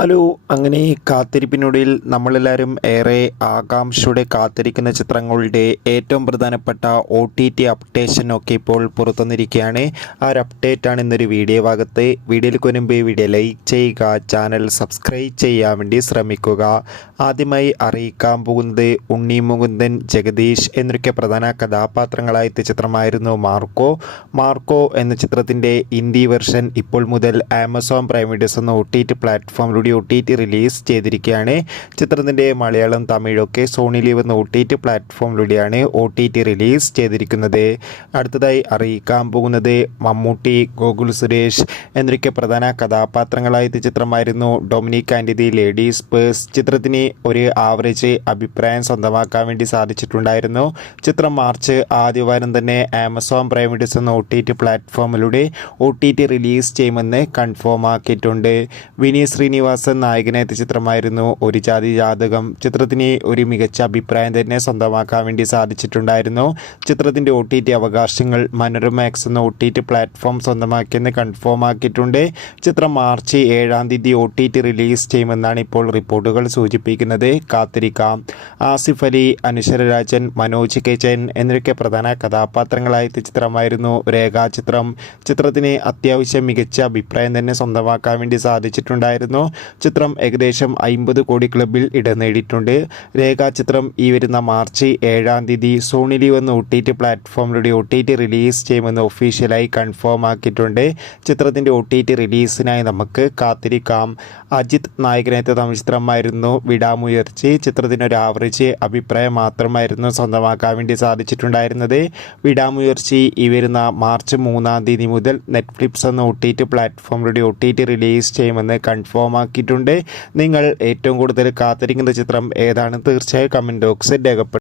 Hello. അങ്ങനെ കാത്തിരിപ്പിനൊടുവിൽ നമ്മളെല്ലാവരും ഏറെ ആകാംക്ഷയോടെ കാത്തിരിക്കുന്ന ചിത്രങ്ങളുടെ ഏറ്റവും പ്രധാനപ്പെട്ട OTT അപ്ഡേഷനൊക്കെ ഇപ്പോൾ പുറത്തുവന്നിരിക്കുകയാണ്. ആ ഒരു അപ്ഡേറ്റാണ് ഇന്നൊരു വീഡിയോ ഭാഗത്ത്. വീഡിയോയിൽ മുൻപ് വീഡിയോ ലൈക്ക് ചെയ്യുക, ചാനൽ സബ്സ്ക്രൈബ് ചെയ്യാൻ വേണ്ടി ശ്രമിക്കുക. ആദ്യമായി അറിയിക്കാൻ പോകുന്നത് ഉണ്ണി മുകുന്ദൻ, ജഗദീഷ് എന്നൊക്കെ പ്രധാന കഥാപാത്രങ്ങളായ ചിത്രമായിരുന്നു മാർക്കോ എന്ന ചിത്രത്തിൻ്റെ ഹിന്ദി വെർഷൻ ഇപ്പോൾ മുതൽ ആമസോൺ പ്രൈം വീഡിയോസ് എന്ന OTT പ്ലാറ്റ്ഫോമിലൂടെ OTT റിലീസ് ചെയ്തിരിക്കുകയാണ്. ചിത്രത്തിൻ്റെ മലയാളം, തമിഴൊക്കെ സോണി ലീവ് എന്ന OTT പ്ലാറ്റ്ഫോമിലൂടെയാണ് OTT റിലീസ് ചെയ്തിരിക്കുന്നത്. അടുത്തതായി അറിയിക്കാൻ പോകുന്നത് മമ്മൂട്ടി, ഗോകുൽ സുരേഷ് എന്നൊക്കെ പ്രധാന കഥാപാത്രങ്ങളായ ചിത്രമായിരുന്നു Dominic and the ladies purse. ചിത്രത്തിന് ഒരു ആവറേജ് അഭിപ്രായം സ്വന്തമാക്കാൻ വേണ്ടി സാധിച്ചിട്ടുണ്ടായിരുന്നു. ചിത്രം മാർച്ച് ആദ്യവാരം തന്നെ ആമസോൺ പ്രൈം വീഡിയോസ് എന്ന OTT പ്ലാറ്റ്ഫോമിലൂടെ OTT റിലീസ് ചെയ്യുമെന്ന് കൺഫേം ആക്കിയിട്ടുണ്ട്. വിനീത് ശ്രീനിവാസൻ നായകനെത്തിയ ചിത്രമായിരുന്നു ഒരു ജാതി ജാതകം. ചിത്രത്തിന് ഒരു മികച്ച അഭിപ്രായം തന്നെ സ്വന്തമാക്കാൻ വേണ്ടി സാധിച്ചിട്ടുണ്ടായിരുന്നു. ചിത്രത്തിൻ്റെ OTT അവകാശങ്ങൾ മനോരമാക്സ് എന്ന OTT പ്ലാറ്റ്ഫോം സ്വന്തമാക്കിയെന്ന് കൺഫേം ആക്കിയിട്ടുണ്ട്. ചിത്രം മാർച്ച് 7-ാം തീയതി OTT റിലീസ് ചെയ്യുമെന്നാണ് ഇപ്പോൾ റിപ്പോർട്ടുകൾ സൂചിപ്പിക്കുന്നത്. കാത്തിരിക്കാം. ആസിഫ് അലി, അനശ്വര രാജൻ, മനോജ് കെ ജയൻ എന്നൊക്കെ പ്രധാന കഥാപാത്രങ്ങളായ ചിത്രമായിരുന്നു രേഖാചിത്രം. ചിത്രത്തിന് അത്യാവശ്യം മികച്ച അഭിപ്രായം തന്നെ സ്വന്തമാക്കാൻ വേണ്ടി സാധിച്ചിട്ടുണ്ടായിരുന്നു. ചിത്രം ഏകദേശം 50 കോടി ക്ലബിൽ ഇടം നേടിയിട്ടുണ്ട്. രേഖാചിത്രം ഈ വരുന്ന മാർച്ച് 7-ാം തീയതി സോണി ലീവ് എന്ന OTT പ്ലാറ്റ്ഫോമിലൂടെ OTT റിലീസ് ചെയ്യുമെന്ന് ഒഫീഷ്യലായി കൺഫേം ആക്കിയിട്ടുണ്ട്. ചിത്രത്തിൻ്റെ OTT റിലീസിനായി നമുക്ക് കാത്തിരിക്കാം. അജിത് നായകനെത്തിയ തമിഴ് ചിത്രമായിരുന്നു വിടാമുയർച്ചി. ചിത്രത്തിന് ഒരു ആവറേജ് അഭിപ്രായം മാത്രമായിരുന്നു സ്വന്തമാക്കാൻ വേണ്ടി സാധിച്ചിട്ടുണ്ടായിരുന്നത്. വിടാമുയർച്ചി ഈ വരുന്ന മാർച്ച് 3-ാം തീയതി മുതൽ നെറ്റ്ഫ്ലിക്സ് എന്ന OTT പ്ലാറ്റ്ഫോമിലൂടെ OTT റിലീസ് ചെയ്യുമെന്ന് കൺഫേം ആക്കിയിട്ടുണ്ട്. നിങ്ങൾ ഏറ്റവും കൂടുതൽ കാത്തിരിക്കുന്ന ചിത്രം ഏതാണ്? തീർച്ചയായും കമൻറ്റ് ബോക്സിൽ രേഖപ്പെടുത്തുക.